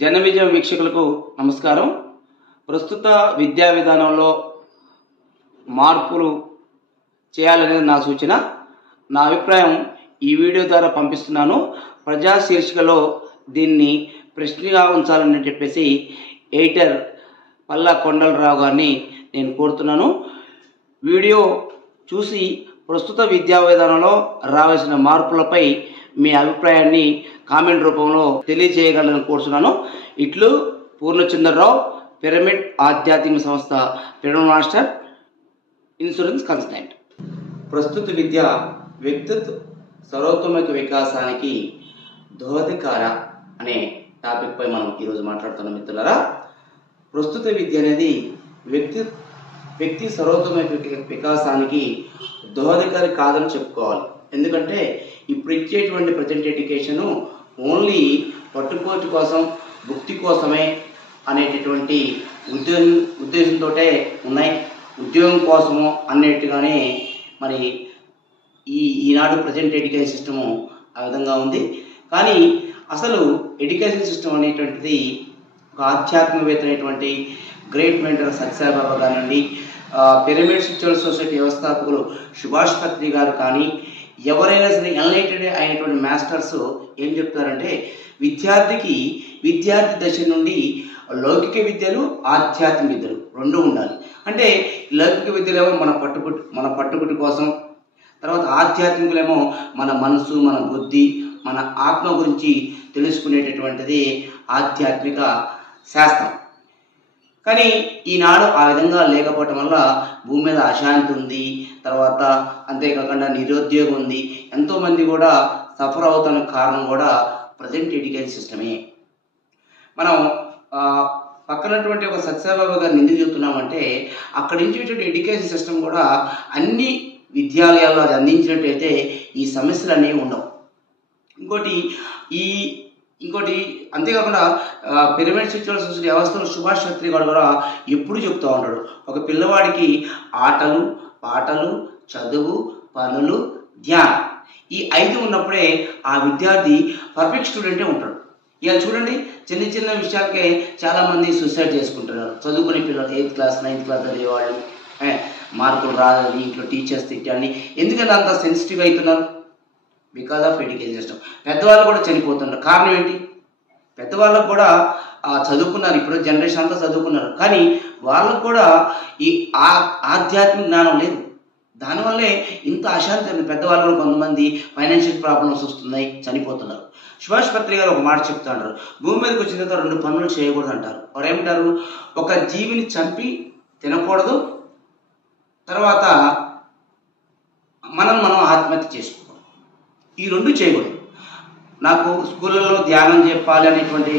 జన విజయం వీక్షకులకు నమస్కారం. ప్రస్తుత విద్యా విధానంలో మార్పులు చేయాలనేది నా సూచన. నా అభిప్రాయం ఈ వీడియో ద్వారా పంపిస్తున్నాను. ప్రజా శీర్షికలో దీన్ని ప్రశ్నగా ఉంచాలని చెప్పేసి ఎడిటర్ పల్లా కొండలరావు గారిని నేను కోరుతున్నాను. వీడియో చూసి ప్రస్తుత విద్యా విధానంలో రావాల్సిన మార్పులపై మీ అభిప్రాయాన్ని కామెంట్ రూపంలో తెలియజేయగలని కోరుతున్నాను. ఇట్లు పూర్ణచంద్రరావు, పిరమిడ్ ఆధ్యాత్మిక సంస్థ పిరమిడ్ మాస్టర్, ఇన్సూరెన్స్ కన్సల్టెంట్. ప్రస్తుత విద్య వ్యక్తిత్వ సర్వోత్తమిక వికాసానికి దోహదకార అనే టాపిక్ పై మనం ఈరోజు మాట్లాడుతున్నాం. మిత్రులారా, ప్రస్తుత విద్య అనేది వ్యక్తి సర్వోత్తమిక వికాసానికి దోహదకారి కాదని చెప్పుకోవాలి. ఎందుకంటే ఇప్పుడు ఇచ్చేటువంటి ప్రజెంట్ ఎడ్యుకేషను ఓన్లీ పట్టుకోటి కోసం, భుక్తి కోసమే అనేటటువంటి ఉద్దేశంతో ఉన్నాయి. ఉద్యోగం కోసము అన్నట్టుగానే మరి ఈనాడు ప్రజెంట్ ఎడ్యుకేషన్ సిస్టము ఆ విధంగా ఉంది. కానీ అసలు ఎడ్యుకేషన్ సిస్టమ్ అనేటువంటిది ఒక ఆధ్యాత్మికవేత్త అయినటువంటి గ్రేట్ మెంటర్ సత్యసాయిబాబా కానివ్వండి, పిరమిడ్ స్పిరిచువల్ సొసైటీ వ్యవస్థాపకులు సుభాష్ పత్రి గారు కానీ, ఎవరైనా సరే ఎన్లైటెడ్ అయినటువంటి మాస్టర్స్ ఏం చెప్తారంటే, విద్యార్థి దశ నుండి లౌకిక విద్యలు, ఆధ్యాత్మిక విద్యలు రెండు ఉండాలి. అంటే లౌకిక విద్యలేమో మన పట్టుకుటి కోసం, తర్వాత ఆధ్యాత్మికలేమో మన మనసు, మన బుద్ధి, మన ఆత్మ గురించి తెలుసుకునేటటువంటిది ఆధ్యాత్మిక శాస్త్రం. కానీ ఈనాడు ఆ విధంగా లేకపోవటం వల్ల భూమి మీద అశాంతి ఉంది. తర్వాత అంతేకాకుండా నిరుద్యోగం ఉంది. ఎంతోమంది కూడా సఫర్ అవుతున్న కారణం కూడా ప్రజెంట్ ఎడ్యుకేషన్ సిస్టమే. మనం పక్కనటువంటి ఒక సత్యసాయిబాబా గారిని ఎందుకు చెప్తున్నామంటే, అక్కడ నుంచి ఎడ్యుకేషన్ సిస్టమ్ కూడా అన్ని విద్యాలయాల్లో అది అందించినట్టయితే ఈ సమస్యలు అనేవి ఉండవు. ఇంకోటి అంతేకాకుండా పిరమిడ్ స్పిరిచువల్ సొసైటీ వ్యవస్థలో సుభాష్ పత్రి గారు కూడా ఎప్పుడు చెప్తూ ఉంటాడు, ఒక పిల్లవాడికి ఆటలు, పాటలు, చదువు, పనులు, ధ్యానం ఈ 5 ఉన్నప్పుడే ఆ విద్యార్థి పర్ఫెక్ట్ స్టూడెంటే ఉంటాడు. ఇవాళ చూడండి, చిన్న చిన్న విషయాలకే చాలామంది సూసైడ్ చేసుకుంటున్నారు. చదువుకునే పిల్లలు 8th క్లాస్ 9th క్లాస్ చదివేవాళ్ళు మార్కులు రాదని ఇంట్లో టీచర్స్ తిట్టాలని ఎందుకంటే అంత సెన్సిటివ్ అవుతున్నారు? Because of education system. పెద్దవాళ్ళు కూడా చనిపోతున్నారు. కారణం ఏంటి? పెద్దవాళ్ళకు కూడా చదువుకున్నారు, ఇప్పుడు జనరేషన్ అంతా చదువుకున్నారు, కానీ వాళ్ళకు కూడా ఈ ఆధ్యాత్మిక జ్ఞానం లేదు. దానివల్లే ఇంత అశాంతి ఉంది. పెద్దవాళ్ళు కూడా కొంతమంది ఫైనాన్షియల్ ప్రాబ్లమ్స్ వస్తున్నాయి, చనిపోతున్నారు. సుభాష్ పత్రి గారు ఒక మాట చెప్తాంటారు, భూమి మీదకి వచ్చిన తర్వాత 2 పనులు చేయకూడదు అంటారు. వారు ఏమంటారు? ఒక జీవిని చంపి తినకూడదు, తర్వాత మనం ఆత్మహత్య చేసుకోకూడదు. ఈ 2 చేయకూడదు. నాకు స్కూళ్ళల్లో ధ్యానం చెప్పాలి అనేటువంటి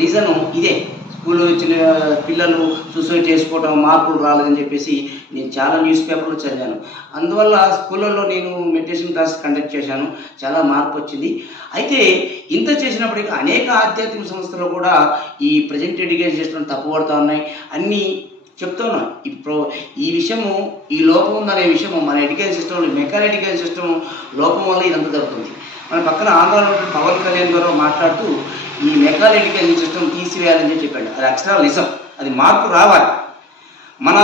రీజను ఇదే. స్కూల్లో వచ్చిన పిల్లలు సూసైడ్ చేసుకోవడం, మార్కులు రాలేదని చెప్పేసి నేను చాలా న్యూస్ పేపర్లు చదివాను. అందువల్ల స్కూళ్ళల్లో నేను మెడిటేషన్ క్లాస్ కండక్ట్ చేశాను, చాలా మార్పు వచ్చింది. అయితే ఇంత చేసినప్పటికీ అనేక ఆధ్యాత్మిక సంస్థలు కూడా ఈ ప్రజెంట్ ఎడ్యుకేషన్ సిస్టమ్ తప్పుపడుతూ ఉన్నాయి, అన్నీ చెప్తున్నాం. ఇప్పుడు ఈ విషయము, ఈ లోపం ఉందనే విషయము మన education system, mechanical education system లోపం వల్ల ఇదంతా జరుగుతుంది. మన పక్కన ఆంధ్రాలో పవన్ కళ్యాణ్ గారు మాట్లాడుతూ ఈ మెకానికల్ ఎడ్యుకేషన్ సిస్టమ్ తీసివేయాలని చెప్పాడు. అది అక్షరాల నిజం. అది మార్పు రావాలి. మన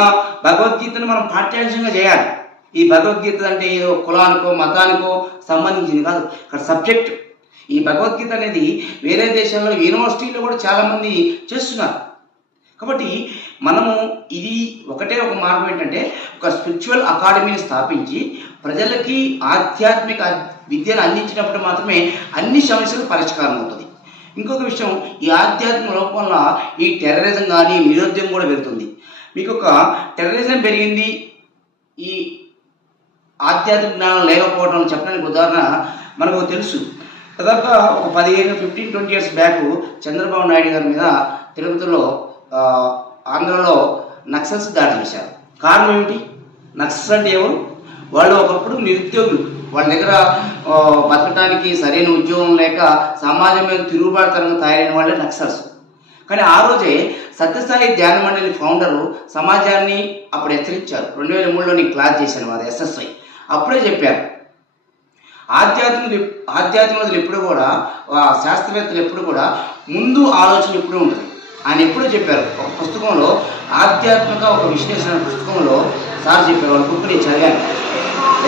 భగవద్గీతను మనం పాఠ్యాంశంగా చేయాలి. ఈ భగవద్గీత అంటే ఏదో కులానికో మతానికో సంబంధించింది కాదు, ఇక్కడ సబ్జెక్ట్. ఈ భగవద్గీత అనేది వేరే దేశాల్లో యూనివర్సిటీలో కూడా చాలామంది చేస్తున్నారు. కాబట్టి మనము ఇది ఒకటే ఒక మార్గం ఏంటంటే, ఒక స్పిరిచువల్ అకాడమీని స్థాపించి ప్రజలకి ఆధ్యాత్మిక విద్యను అందించినప్పుడు మాత్రమే అన్ని సమస్యలు పరిష్కారం అవుతుంది. ఇంకొక విషయం, ఈ ఆధ్యాత్మిక లోపం వల్ల ఈ టెర్రరిజం కానీ నిరుద్యోగం కూడా పెరుగుతుంది. మీకు ఒక టెర్రరిజం పెరిగింది, ఈ ఆధ్యాత్మిక జ్ఞానం లేకపోవడం చెప్పడానికి ఉదాహరణ మనకు తెలుసు. దాదాపుగా ఒక 15-20 years బ్యాక్ చంద్రబాబు నాయుడు గారి మీద తిరుపతిలో ఆంధ్రలో నక్సల్స్ దాడి చేశారు. కారణం ఏమిటి? నక్సల్స్ అంటే ఎవరు? వాళ్ళు ఒకప్పుడు నిరుద్యోగులు, వాళ్ళ దగ్గర బతకడానికి సరైన ఉద్యోగం లేక సమాజం మీద తిరుగుబాటుతనంగా తయారైన వాళ్ళే నక్సల్స్. కానీ ఆ రోజే సత్యసాయి ధ్యాన మండలి ఫౌండరు సమాజాన్ని అప్పుడు హెచ్చరించారు. 2003లో నేను క్లాస్ చేశాను, అది SSI. అప్పుడే చెప్పారు, ఆధ్యాత్మికతలు ఎప్పుడు కూడా శాస్త్రవేత్తలు ఎప్పుడు కూడా ముందు ఆలోచన ఎప్పుడు ఉంటుంది. ఆయన ఎప్పుడు చెప్పారు ఒక పుస్తకంలో, ఆధ్యాత్మిక ఒక విశ్లేషణ పుస్తకంలో సార్ చెప్పారు. వాళ్ళ బుక్ నేను చదివాను,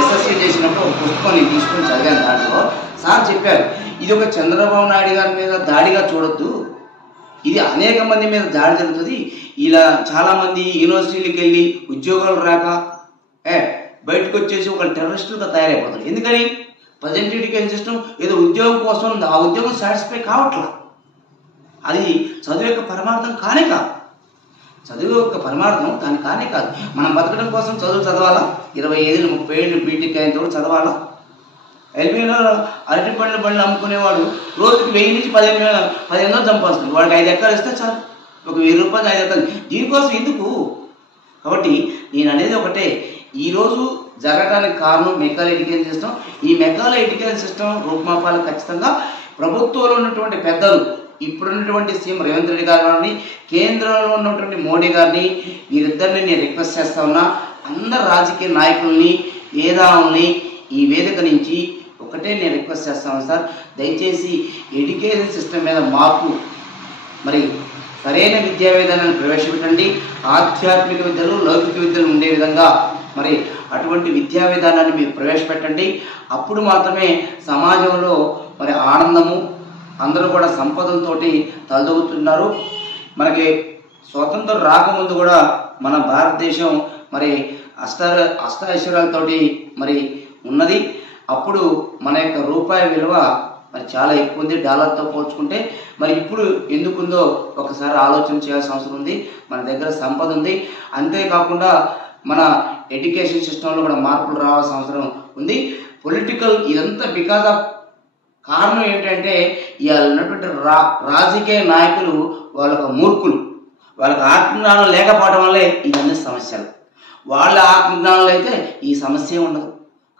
ఎస్ఎస్సీ చేసినప్పుడు ఒక పుస్తకం నేను తీసుకొని చదివాను. దాంట్లో సార్ చెప్పారు, ఇది ఒక చంద్రబాబు నాయుడు గారి మీద దాడిగా చూడొద్దు, ఇది అనేక మంది మీద దాడి జరుగుతుంది. ఇలా చాలామంది యూనివర్సిటీలకు వెళ్ళి ఉద్యోగాలు రాక బయటకు వచ్చేసి ఒక టెర్రరిస్టులుగా తయారైపోతారు. ఎందుకని? ప్రజెంట్ ఎడ్యుకేషన్ సిస్టమ్ ఏదో ఉద్యోగం కోసం ఉంది, ఆ ఉద్యోగం సాటిస్ఫై కావట్లా. అది చదువు యొక్క పరమార్థం కానే కాదు. చదువు యొక్క పరమార్థం దాని కానే కాదు. మనం బతకడం కోసం చదువు చదవాలా? 20 ఏళ్ళు 30 ఏళ్ళు బీటెక్ అయిన తర్వాత చదవాలా? ఎల్బీలో అరటి బండ్లు అమ్ముకునేవాడు రోజుకి 1000 నుంచి 1500 సంపాదిస్తుంది. వాడికి 5 ఎకరాలు ఇస్తే చాలు, ఒక 1000 రూపాయలు 5 ఎకరాలు. దీనికోసం ఎందుకు? కాబట్టి నేను అనేది ఒకటే, ఈరోజు జరగడానికి కారణం మెకాల్ ఎడ్యుకేషన్ సిస్టమ్. ఈ మెకాల్ ఎడ్యుకేషన్ సిస్టమ్ రూపుమాపాలు ఖచ్చితంగా ప్రభుత్వంలో ఉన్నటువంటి పెద్దలు, ఇప్పుడున్నటువంటి సీఎం రేవంత్ రెడ్డి గారు గారిని, కేంద్రంలో ఉన్నటువంటి మోడీ గారిని, వీరిద్దరిని నేను రిక్వెస్ట్ చేస్తా ఉన్నా. అందరు రాజకీయ నాయకుల్ని, మేధావుల్ని ఈ వేదిక నుంచి ఒకటే నేను రిక్వెస్ట్ చేస్తాను సార్, దయచేసి ఎడ్యుకేషన్ సిస్టమ్ మీద మార్పు, మరి సరైన విద్యా విధానాన్ని ప్రవేశపెట్టండి. ఆధ్యాత్మిక విద్యలు, లౌకిక విద్యలు ఉండే విధంగా మరి అటువంటి విద్యా విధానాన్ని మీరు ప్రవేశపెట్టండి. అప్పుడు మాత్రమే సమాజంలో మరి ఆనందము, అందరూ కూడా సంపదలతోటి తలదూగుతున్నారు. మనకి స్వతంత్రం రాకముందు కూడా మన భారతదేశం మరి అష్టాఐశ్వర్యాలతోటి మరి ఉన్నది. అప్పుడు మన యొక్క రూపాయి విలువ మరి చాలా ఎక్కువ ఉంది డాలర్తో పోల్చుకుంటే. మరి ఇప్పుడు ఎందుకుందో ఒకసారి ఆలోచన చేయాల్సిన అవసరం ఉంది. మన దగ్గర సంపద ఉంది. అంతేకాకుండా మన ఎడ్యుకేషన్ సిస్టంలో కూడా మార్పులు రావాల్సిన అవసరం ఉంది. పొలిటికల్ ఇదంతా బికాజ్ ఆఫ్ కారణం ఏంటంటే ఇవాళ ఉన్నటువంటి రాజకీయ నాయకులు వాళ్ళకు మూర్ఖులు, వాళ్ళకి ఆత్మజ్ఞానం లేకపోవడం వల్లే ఇవన్నీ సమస్యలు. వాళ్ళ ఆత్మజ్ఞానం అయితే ఈ సమస్య ఉండదు.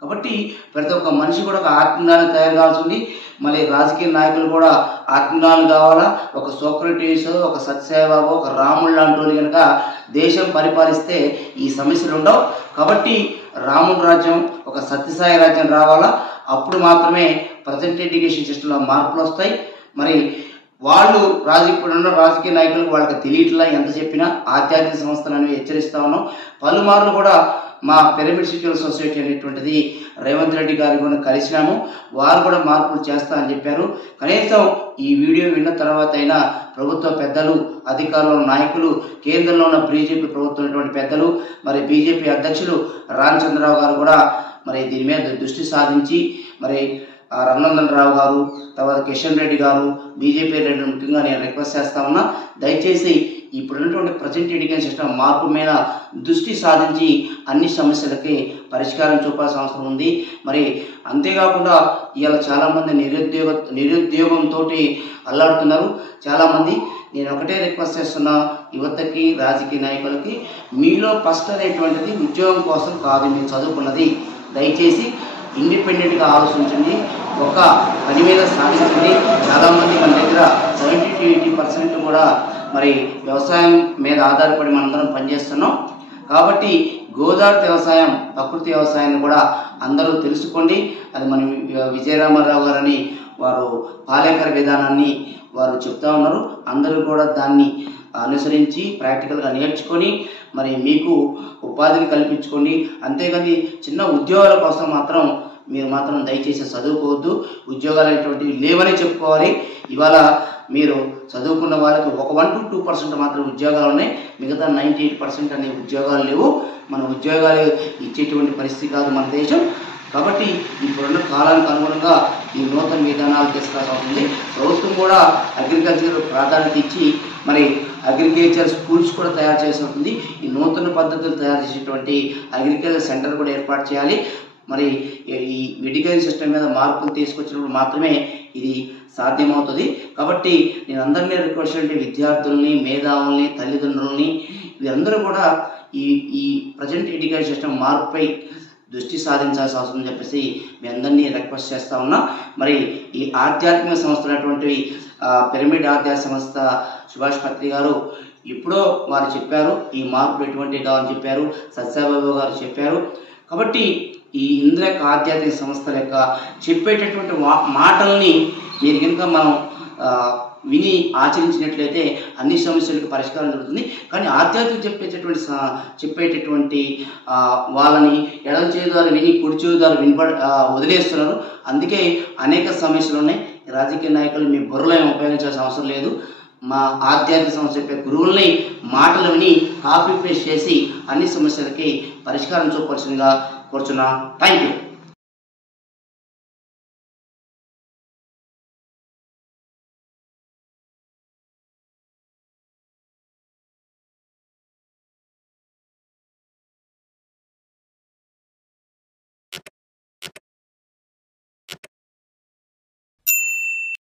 కాబట్టి ప్రతి ఒక్క మనిషి కూడా ఒక ఆత్మజ్ఞానం తయారు కావాల్సింది. మళ్ళీ రాజకీయ నాయకులు కూడా ఆత్మజ్ఞానం కావాలా. ఒక సోక్రటీస్, ఒక సత్యసాయిబాబు, ఒక రాముడు లాంటి వాళ్ళు కనుక దేశం పరిపాలిస్తే ఈ సమస్యలు ఉండవు. కాబట్టి రాముడు రాజ్యం, ఒక సత్యసాయి రాజ్యం రావాలా. అప్పుడు మాత్రమే ప్రజెంట్ ఎడ్యుకేషన్ సిస్టంలో మార్పులు వస్తాయి. మరి వాళ్ళు ఇప్పుడున్న రాజకీయ నాయకులకు వాళ్ళకి తెలియట్లా, ఎంత చెప్పినా ఆధ్యాత్మిక సంస్థలు అనేవి హెచ్చరిస్తా ఉన్నాం. పలుమార్లు కూడా మా పిరమిడ్ స్పిరిచువల్ సొసైటీ అనేటువంటిది రేవంత్ రెడ్డి గారి కూడా కలిసినాము. వారు కూడా మార్పులు చేస్తా అని చెప్పారు. కనీసం ఈ వీడియో విన్న తర్వాత అయినా ప్రభుత్వ పెద్దలు, అధికారుల నాయకులు, కేంద్రంలో ఉన్న బీజేపీ ప్రభుత్వం ఉన్నటువంటి పెద్దలు, మరి బీజేపీ అధ్యక్షులు రామచంద్రరావు గారు కూడా మరి దీని మీద దృష్టి సాధించి, మరి రఘునందన్ రావు గారు, తర్వాత కిషన్ రెడ్డి గారు, బీజేపీ రెడ్డి ముఖ్యంగా నేను రిక్వెస్ట్ చేస్తా ఉన్నా, దయచేసి ఇప్పుడున్నటువంటి ప్రజెంట్ ఎడ్యుకేషన్ సిస్టమ్ మార్పు మీద దృష్టి సాధించి అన్ని సమస్యలకి పరిష్కారం చూపాల్సిన అవసరం ఉంది. మరి అంతేకాకుండా ఇవాళ చాలామంది నిరుద్యోగంతో అల్లాడుతున్నారు. చాలామంది నేను ఒకటే రిక్వెస్ట్ చేస్తున్నా, యువతకి, రాజకీయ నాయకులకి, మీలో ఫస్ట్ అనేటువంటిది ఉద్యోగం కోసం కాదు మీరు చదువుకున్నది. దయచేసి ఇండిపెండెంట్గా ఆలోచించండి, ఒక పని మీద సాధించండి. చాలామంది మన దగ్గర 70 to 80% కూడా మరి వ్యవసాయం మీద ఆధారపడి మనందరం పనిచేస్తున్నాం. కాబట్టి గోదావరి వ్యవసాయం, ప్రకృతి వ్యవసాయాన్ని కూడా అందరూ తెలుసుకోండి. అది మన విజయరామారావు గారని వారు పాలేకర విధానాన్ని వారు చెప్తా ఉన్నారు. అందరూ కూడా దాన్ని అనుసరించి ప్రాక్టికల్గా నేర్చుకొని మరి మీకు ఉపాధిని కల్పించుకోండి. అంతేకాని చిన్న ఉద్యోగాల కోసం మాత్రం మీరు మాత్రం దయచేసి చదువుకోవద్దు. ఉద్యోగాలు అనేటువంటివి లేవని చెప్పుకోవాలి. ఇవాళ మీరు చదువుకున్న వాళ్ళకి ఒక 1 to 2% మాత్రం ఉద్యోగాలు ఉన్నాయి. మిగతా 98% అనే ఉద్యోగాలు లేవు. మన ఉద్యోగాలు ఇచ్చేటువంటి పరిస్థితి కాదు మన దేశం. కాబట్టి ఇప్పుడున్న కాలానికి అనుగుణంగా ఈ నూతన విధానాలు తీసుకురావాల్సి అవుతుంది. ప్రభుత్వం కూడా అగ్రికల్చర్ ప్రాధాన్యత ఇచ్చి మరి అగ్రికల్చర్ స్కూల్స్ కూడా తయారు చేసి ఉంటుంది. ఈ నూతన పద్ధతులు తయారు చేసేటువంటి అగ్రికల్చర్ సెంటర్ కూడా ఏర్పాటు చేయాలి. మరి ఈ ఎడ్యుకేషన్ సిస్టమ్ మీద మార్పులు తీసుకొచ్చినప్పుడు మాత్రమే ఇది సాధ్యమవుతుంది. కాబట్టి నేను అందరినీ రిక్వెస్ట్ అంటే విద్యార్థుల్ని, మేధావుల్ని, తల్లిదండ్రుల్ని, వీరందరూ కూడా ఈ ప్రజెంట్ ఎడ్యుకేషన్ సిస్టమ్ మార్పుపై దృష్టి సాధించాల్సిన అవసరం చెప్పేసి మీ అందరినీ రిక్వెస్ట్ చేస్తా ఉన్నా. మరి ఈ ఆధ్యాత్మిక సంస్థలైనటువంటి పిరమిడ్ ఆధ్యాత్మిక సంస్థ సుభాష్ పత్రి గారు ఎప్పుడో వారు చెప్పారు, ఈ మార్పులు ఎటువంటివి కావాలని చెప్పారు, సత్యసాయిబాబా గారు చెప్పారు. కాబట్టి ఈ ఇంద్రక ఆధ్యాత్మిక సంస్థల యొక్క చెప్పేటటువంటి మాటల్ని మీరు కనుక మనం విని ఆచరించినట్లయితే అన్ని సమస్యలకు పరిష్కారం జరుగుతుంది. కానీ ఆధ్యాత్మిక చెప్పేటటువంటి వాళ్ళని ఎడమ చేయి ద్వారా విని కుడి చేయి ద్వారా వదిలేస్తున్నారు. అందుకే అనేక సమస్యలు ఉన్నాయి. రాజకీయ నాయకులు మీ బుర్రలో ఉపయోగించాల్సిన అవసరం లేదు. మా ఆధ్యాత్మిక సంస్థ చెప్పే గురువుల్ని మాటలు విని కాపీ పేస్ట్ చేసి అన్ని సమస్యలకి పరిష్కారం చూపవలసిందిగా కోరుచున్నా. Thank you.